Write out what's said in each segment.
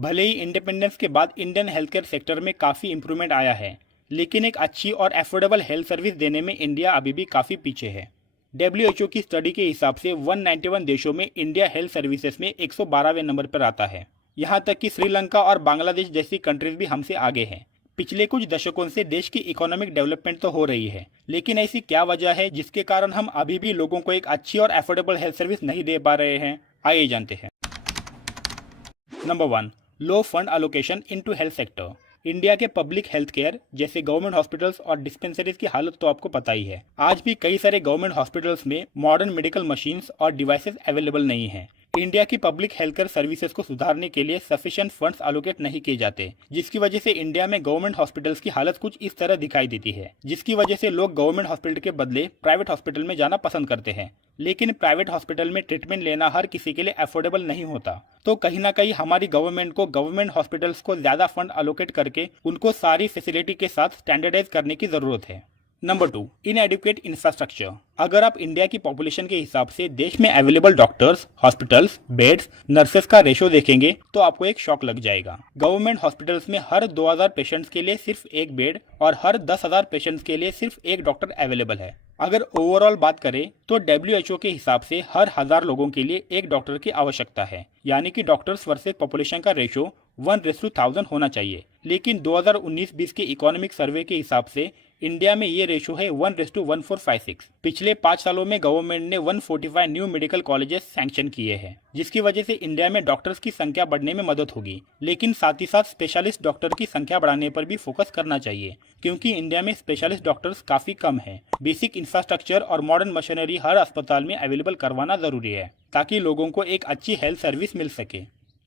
भले ही इंडिपेंडेंस के बाद इंडियन हेल्थ केयर सेक्टर में काफ़ी इंप्रूवमेंट आया है, लेकिन एक अच्छी और एफोर्डेबल हेल्थ सर्विस देने में इंडिया अभी भी काफ़ी पीछे है। WHO की स्टडी के हिसाब से 191 देशों में इंडिया हेल्थ सर्विसेज में 112वें नंबर पर आता है। यहाँ तक कि श्रीलंका और बांग्लादेश जैसी कंट्रीज भी हमसे आगे हैं। पिछले कुछ दशकों से देश की इकोनॉमिक डेवलपमेंट तो हो रही है, लेकिन ऐसी क्या वजह है जिसके कारण हम अभी भी लोगों को एक अच्छी और एफोर्डेबल हेल्थ सर्विस नहीं दे पा रहे हैं? आइए जानते हैं। Number 1, low fund allocation into health sector. India के पब्लिक हेल्थ केयर जैसे गवर्नमेंट हॉस्पिटल्स और डिस्पेंसरीज की हालत तो आपको पता ही है। आज भी कई सारे गवर्नमेंट हॉस्पिटल्स में मॉडर्न मेडिकल मशीन्स और डिवाइसेस अवेलेबल नहीं है। इंडिया की पब्लिक हेल्थ केयर सर्विसेज को सुधारने के लिए सफिशिएंट फंड्स एलोकेट नहीं किए जाते, जिसकी वजह से इंडिया में गवर्नमेंट हॉस्पिटल्स की हालत कुछ इस तरह दिखाई देती है, जिसकी वजह से लोग गवर्नमेंट हॉस्पिटल के बदले प्राइवेट हॉस्पिटल में जाना पसंद करते हैं। लेकिन प्राइवेट हॉस्पिटल में ट्रीटमेंट लेना हर किसी के लिए अफोर्डेबल नहीं होता, तो कहीं ना कहीं हमारी गवर्नमेंट को गवर्नमेंट हॉस्पिटल्स को ज्यादा फंड एलोकेट करके उनको सारी फैसिलिटी के साथ स्टैंडर्डाइज करने की जरूरत है। Number 2, इनएडिक्वेट infrastructure. अगर आप इंडिया की पॉपुलेशन के हिसाब से देश में available doctors, hospitals, beds, nurses का रेशो देखेंगे तो आपको एक शॉक लग जाएगा। गवर्नमेंट हॉस्पिटल्स में हर 2000 पेशेंट्स के लिए सिर्फ एक बेड और हर 10,000 पेशेंट्स के लिए सिर्फ एक डॉक्टर अवेलेबल है। अगर ओवरऑल बात करें तो WHO के हिसाब से हर 1000 लोगों के लिए एक डॉक्टर की आवश्यकता है, यानी कि डॉक्टर्स वर्सेस पॉपुलेशन का रेशो 1:1000 होना चाहिए। लेकिन 2019-20 के इकोनॉमिक सर्वे के हिसाब से इंडिया में ये रेशो है 1:1456। पिछले 5 सालों में गवर्नमेंट ने 145 न्यू मेडिकल कॉलेजेस सैंक्शन किए हैं, जिसकी वजह से इंडिया में डॉक्टर्स की संख्या बढ़ने में मदद होगी। लेकिन साथ ही साथ स्पेशलिस्ट डॉक्टर की संख्या बढ़ाने पर भी फोकस करना चाहिए, क्योंकि इंडिया में स्पेशलिस्ट डॉक्टर्स काफी कम हैं। बेसिक इंफ्रास्ट्रक्चर और मॉडर्न मशीनरी हर अस्पताल में अवेलेबल करवाना जरूरी है, ताकि लोगों को एक अच्छी हेल्थ सर्विस मिल सके।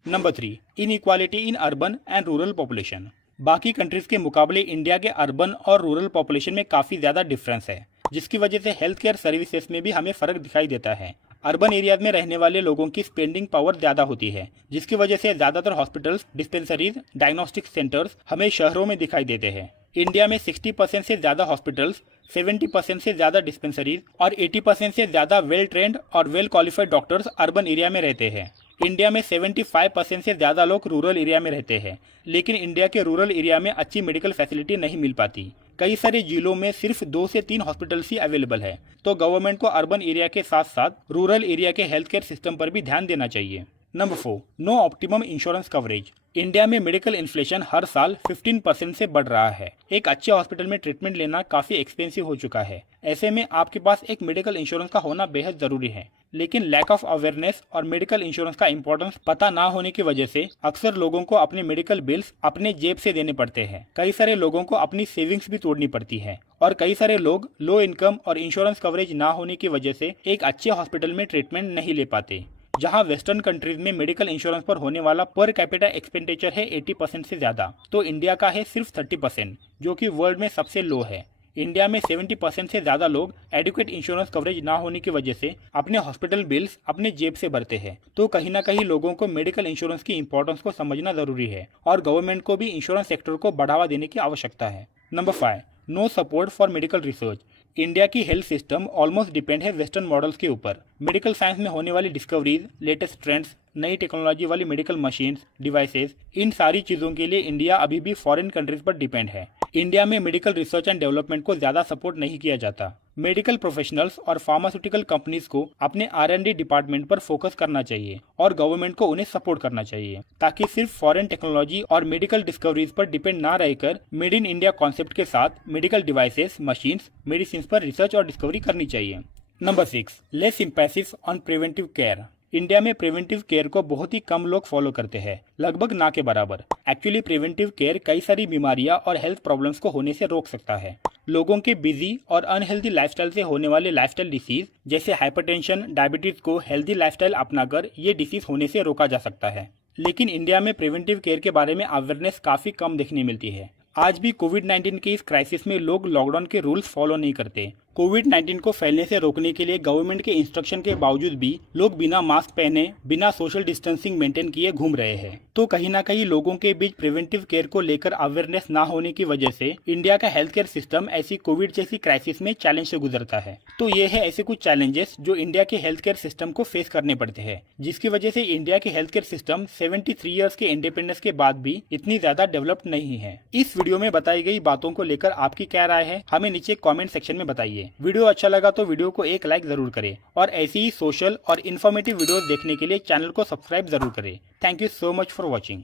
Number 3, inequality in urban and rural population. बाकी कंट्रीज के मुकाबले इंडिया के अर्बन और रूरल पॉपुलेशन में काफ़ी ज़्यादा डिफरेंस है, जिसकी वजह से हेल्थ केयर सर्विसेज में भी हमें फ़र्क दिखाई देता है। अर्बन एरियाज में रहने वाले लोगों की स्पेंडिंग पावर ज़्यादा होती है, जिसकी वजह से ज़्यादातर हॉस्पिटल्स, डिस्पेंसरीज, डायग्नोस्टिक सेंटर्स हमें शहरों में दिखाई देते हैं। इंडिया में 60% से ज़्यादा हॉस्पिटल्स, 70% से ज़्यादा डिस्पेंसरीज और 80% से ज़्यादा वेल ट्रेंड और well qualified doctors urban area में रहते हैं। इंडिया में 75% से ज़्यादा लोग रूरल एरिया में रहते हैं, लेकिन इंडिया के रूरल एरिया में अच्छी मेडिकल फैसिलिटी नहीं मिल पाती। कई सारे जिलों में सिर्फ 2 से 3 हॉस्पिटल्स ही अवेलेबल है, तो गवर्नमेंट को अर्बन एरिया के साथ साथ रूरल एरिया के हेल्थ केयर सिस्टम पर भी ध्यान देना चाहिए। Number 4, no optimum insurance coverage. India में मेडिकल इन्फ्लेशन हर साल 15% से बढ़ रहा है। एक अच्छे हॉस्पिटल में ट्रीटमेंट लेना काफ़ी एक्सपेंसिव हो चुका है। ऐसे में आपके पास एक मेडिकल इंश्योरेंस का होना बेहद ज़रूरी है, लेकिन लैक ऑफ अवेयरनेस और मेडिकल इंश्योरेंस का इंपॉर्टेंस पता ना होने की वजह से अक्सर लोगों को अपने मेडिकल बिल्स अपने जेब से देने पड़ते हैं। कई सारे लोगों को अपनी सेविंग्स भी तोड़नी पड़ती है, और कई सारे लोग लो इनकम और इंश्योरेंस कवरेज ना होने की वजह से एक अच्छे हॉस्पिटल में ट्रीटमेंट नहीं ले पाते। जहां वेस्टर्न कंट्रीज में मेडिकल इंश्योरेंस पर होने वाला पर कैपिटा एक्सपेंडिचर है 80% से ज़्यादा, तो इंडिया का है सिर्फ 30%, जो कि वर्ल्ड में सबसे लो है। इंडिया में 70% से ज़्यादा लोग एडिक्वेट इंश्योरेंस कवरेज ना होने की वजह से अपने हॉस्पिटल बिल्स अपने जेब से भरते हैं। तो कहीं ना कहीं लोगों को मेडिकल इंश्योरेंस की इंपॉर्टेंस को समझना ज़रूरी है, और गवर्नमेंट को भी इंश्योरेंस सेक्टर को बढ़ावा देने की आवश्यकता है। Number 5, no support for medical research. India की हेल्थ सिस्टम ऑलमोस्ट डिपेंड है वेस्टर्न मॉडल्स के ऊपर। मेडिकल साइंस में होने वाली डिस्कवरीज, लेटेस्ट ट्रेंड्स, नई टेक्नोलॉजी वाली मेडिकल मशीन्स, डिवाइसेस, इन सारी चीज़ों के लिए इंडिया अभी भी फॉरेन कंट्रीज पर डिपेंड है। इंडिया में मेडिकल रिसर्च एंड डेवलपमेंट को ज़्यादा सपोर्ट नहीं किया जाता। मेडिकल प्रोफेशनल्स और फार्मास्यूटिकल कंपनीज को अपने R&D डिपार्टमेंट पर फोकस करना चाहिए, और गवर्नमेंट को उन्हें सपोर्ट करना चाहिए, ताकि सिर्फ फॉरेन टेक्नोलॉजी और मेडिकल डिस्कवरीज पर डिपेंड ना रहकर मेड इन इंडिया कॉन्सेप्ट के साथ मेडिकल डिवाइसेस, मशीन्स, मेडिसिन पर रिसर्च और डिस्कवरी करनी चाहिए। Number 6, less emphasis on preventive care. India में प्रिवेंटिव केयर को बहुत ही कम लोग फॉलो करते हैं, लगभग ना के बराबर। एक्चुअली प्रिवेंटिव केयर कई सारी बीमारियां और हेल्थ प्रॉब्लम्स को होने से रोक सकता है। लोगों के बिजी और अनहेल्दी लाइफस्टाइल से होने वाले लाइफस्टाइल डिसीज जैसे हाइपरटेंशन, डायबिटीज को हेल्दी लाइफस्टाइल अपनाकर ये डिसीज होने से रोका जा सकता है। लेकिन इंडिया में प्रिवेंटिव केयर के बारे में अवेयरनेस काफ़ी कम देखने मिलती है। आज भी कोविड-19 के इस क्राइसिस में लोग लॉकडाउन के रूल्स फॉलो नहीं करते। कोविड-19 को फैलने से रोकने के लिए गवर्नमेंट के इंस्ट्रक्शन के बावजूद भी लोग बिना मास्क पहने, बिना सोशल डिस्टेंसिंग मेंटेन किए घूम रहे हैं। तो कहीं ना कहीं लोगों के बीच प्रिवेंटिव केयर को लेकर अवेयरनेस ना होने की वजह से इंडिया का हेल्थ केयर सिस्टम ऐसी कोविड जैसी क्राइसिस में चैलेंज से गुजरता है। तो ये है ऐसे कुछ चैलेंजेस जो इंडिया के हेल्थ केयर सिस्टम को फेस करने पड़ते हैं, जिसकी वजह से इंडिया के हेल्थ केयर सिस्टम 73 ईयर्स के इंडिपेंडेंस के बाद भी इतनी ज्यादा डेवलप्ड नहीं है। इस वीडियो में बताई गई बातों को लेकर आपकी क्या राय है, हमें नीचे कमेंट सेक्शन में बताइए। वीडियो अच्छा लगा तो वीडियो को एक लाइक जरूर करें और ऐसी ही सोशल और इन्फॉर्मेटिव वीडियोस देखने के लिए चैनल को सब्सक्राइब जरूर करें। Thank you so much for watching.